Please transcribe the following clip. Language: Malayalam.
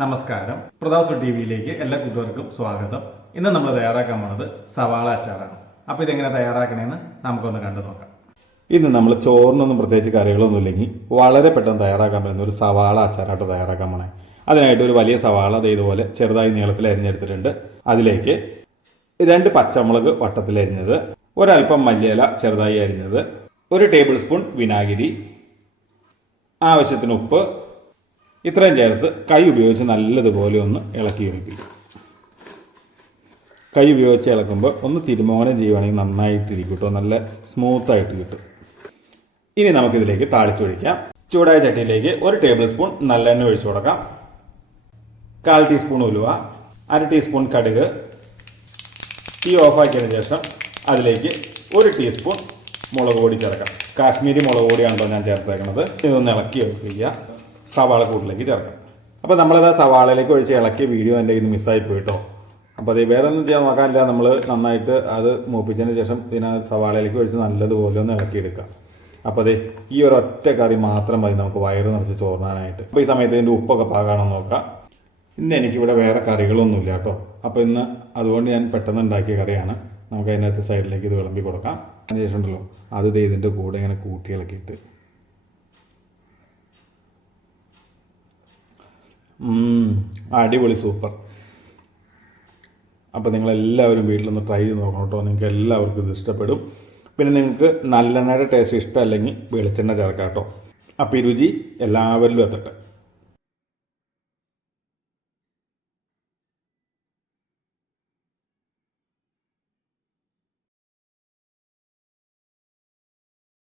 നമസ്കാരം. പ്രതാപ് ടി വിയിലേക്ക് എല്ലാ കൂട്ടുകാർക്കും സ്വാഗതം. ഇന്ന് നമ്മൾ തയ്യാറാക്കാൻ പോണത് സവാള അച്ചാറാണ്. അപ്പോൾ ഇതെങ്ങനെ തയ്യാറാക്കണമെന്ന് നമുക്കൊന്ന് കണ്ടു നോക്കാം. ഇന്ന് നമ്മൾ ചോറിനൊന്നും പ്രത്യേകിച്ച് കറികളൊന്നും ഇല്ലെങ്കിൽ വളരെ പെട്ടെന്ന് തയ്യാറാക്കാൻ പറ്റുന്ന ഒരു സവാള അച്ചാറായിട്ട് തയ്യാറാക്കാൻ പോണേ. അതിനായിട്ട് ഒരു വലിയ സവാള ഇതുപോലെ ചെറുതായി നീളത്തിൽ അരിഞ്ഞെടുത്തിട്ടുണ്ട്. അതിലേക്ക് രണ്ട് പച്ചമുളക് വട്ടത്തിൽ അരിഞ്ഞത് ഒരൽപ്പം മല്ലിയില ചെറുതായി അരിഞ്ഞത് ഒരു ടേബിൾ സ്പൂൺ വിനാഗിരി ആവശ്യത്തിന് ഉപ്പ് ഇത്രയും ചേർത്ത് കൈ ഉപയോഗിച്ച് നല്ലതുപോലെ ഒന്ന് ഇളക്കി വയ്ക്കും കൈ ഉപയോഗിച്ച് ഇളക്കുമ്പോൾ ഒന്ന് തിരുമോനം ചെയ്യുവാണെങ്കിൽ നന്നായിട്ടിരിക്കും കേട്ടോ. നല്ല സ്മൂത്തായിട്ട് കിട്ടും. ഇനി നമുക്കിതിലേക്ക് താളിച്ചൊഴിക്കാം. ചൂടായ ചട്ടിയിലേക്ക് ഒരു ടേബിൾ സ്പൂൺ നല്ലെണ്ണ ഒഴിച്ചു കൊടുക്കാം. കാൽ ടീസ്പൂൺ ഉലുവ അര ടീസ്പൂൺ കടുക്. തീ ഓഫാക്കിയതിന് ശേഷം അതിലേക്ക് ഒരു ടീസ്പൂൺ മുളക് പൊടി ചേർക്കാം. കാശ്മീരി മുളക് പൊടിയാണല്ലോ ഞാൻ ചേർത്തേക്കുന്നത് ഇതൊന്ന് ഇളക്കി വെക്കുക സവാള കൂട്ടിലേക്ക് ചേർക്കാം. അപ്പോൾ നമ്മളത് ആ സവാളയിലേക്ക് ഒഴിച്ച് ഇളക്കിയ വീഡിയോ എന്റെ ഇത് മിസ്സായി പോയിട്ടോ. അപ്പോൾ അത് വേറെ ഒന്നും ചെയ്യാൻ നോക്കാനില്ല. നമ്മൾ നന്നായിട്ട് അത് മൂപ്പിച്ചതിന് ശേഷം ഇതിനെ സവാളയിലേക്ക് ഒഴിച്ച് നല്ലതുപോലെ ഒന്ന് ഇളക്കിയെടുക്കാം. അപ്പോൾ അതെ ഈ ഒരു ഒറ്റ കറി മാത്രം മതി നമുക്ക് വയറ് നിറച്ച് ചോർന്നാനായിട്ട്. അപ്പോൾ ഈ സമയത്ത് ഇതിന്റെ ഉപ്പൊക്കെ പാകാണോ നോക്കാം. ഇന്ന് എനിക്കിവിടെ വേറെ കറികളൊന്നുമില്ല കേട്ടോ. അപ്പോൾ ഇന്ന് അതുകൊണ്ട് ഞാൻ പെട്ടെന്ന് ഉണ്ടാക്കിയ കറിയാണ്. നമുക്ക് അതിനകത്ത് സൈഡിലേക്ക് ഇത് വിളമ്പി കൊടുക്കാം. അതിന് ശേഷം ഉണ്ടല്ലോ അത് ഇതിന്റെ കൂടെ ഇങ്ങനെ കൂട്ടി ഇളക്കിയിട്ട് അടിപൊളി സൂപ്പർ. അപ്പോൾ നിങ്ങളെല്ലാവരും വീട്ടിലൊന്ന് ട്രൈ ചെയ്ത് നോക്കണം കേട്ടോ. നിങ്ങൾക്ക് എല്ലാവർക്കും ഇത് ഇഷ്ടപ്പെടും. പിന്നെ നിങ്ങൾക്ക് നല്ലെണ്ണയുടെ ടേസ്റ്റ് ഇഷ്ടമല്ലെങ്കിൽ വെളിച്ചെണ്ണ ചേർക്കാം കേട്ടോ. അപ്പോൾ ഈ രുചി എല്ലാവരിലും എത്തട്ടെ.